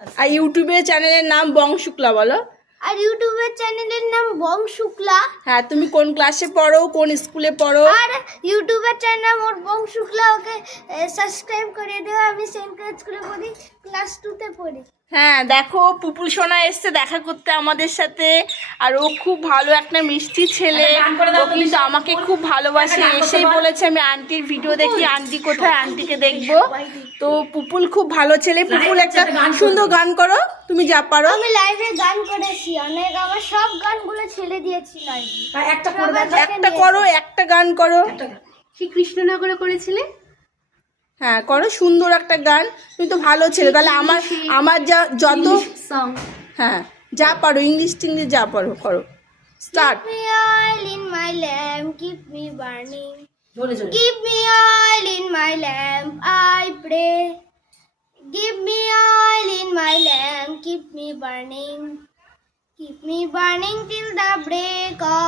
আর ইউটিউবের চ্যানেলের নাম বং শুক্লা বলো। আর ইউটিউবের চ্যানেলের নাম বং শুক্লা। হ্যাঁ, তুমি কোন ক্লাসে পড়ো, কোন স্কুলে পড়ো? আর ইউটিউবের চ্যানেল ওর বং শুক্লা, ওকে সাবস্ক্রাইব করে দিও। আমি সেন্ট স্কুলে পড়ি, ক্লাস 2 তে পড়ি। হ্যাঁ, দেখো পুপুল সোনা এসছে দেখা করতে আমাদের সাথে, আর ও খুব ভালো একটা মিষ্টি ছেলে। ও কিন্তু আমাকে খুব ভালোবাসে, এসেই বলেছে আমি আন্টির ভিডিও দেখি, আন্টি কোথায়, আন্টিকে দেখবো। তো পুপুল খুব ভালো ছেলে। পুপুল একটা সুন্দর গান করো, তুমি যা পারো। আমি লাইভে গান করেছি অনেক, আমার সব গানগুলো ছেড়ে দিয়েছি লাইভে। একটা করো, একটা গান করো। কি কৃষ্ণনগরে করেছিলে? হ্যাঁ করো, সুন্দর একটা গান। তুমি তো ভালো ছেলে, তাহলে আমার যা যত সং, হ্যাঁ যা পারো, ইংলিশ টিংলিশ যা পারো করো, start. Keep me oil in my lamp, keep me burning. জোরে জোরে। Keep me oil in my lamp, I pray. Give me oil in my lamp, keep me burning. Keep me burning till the break of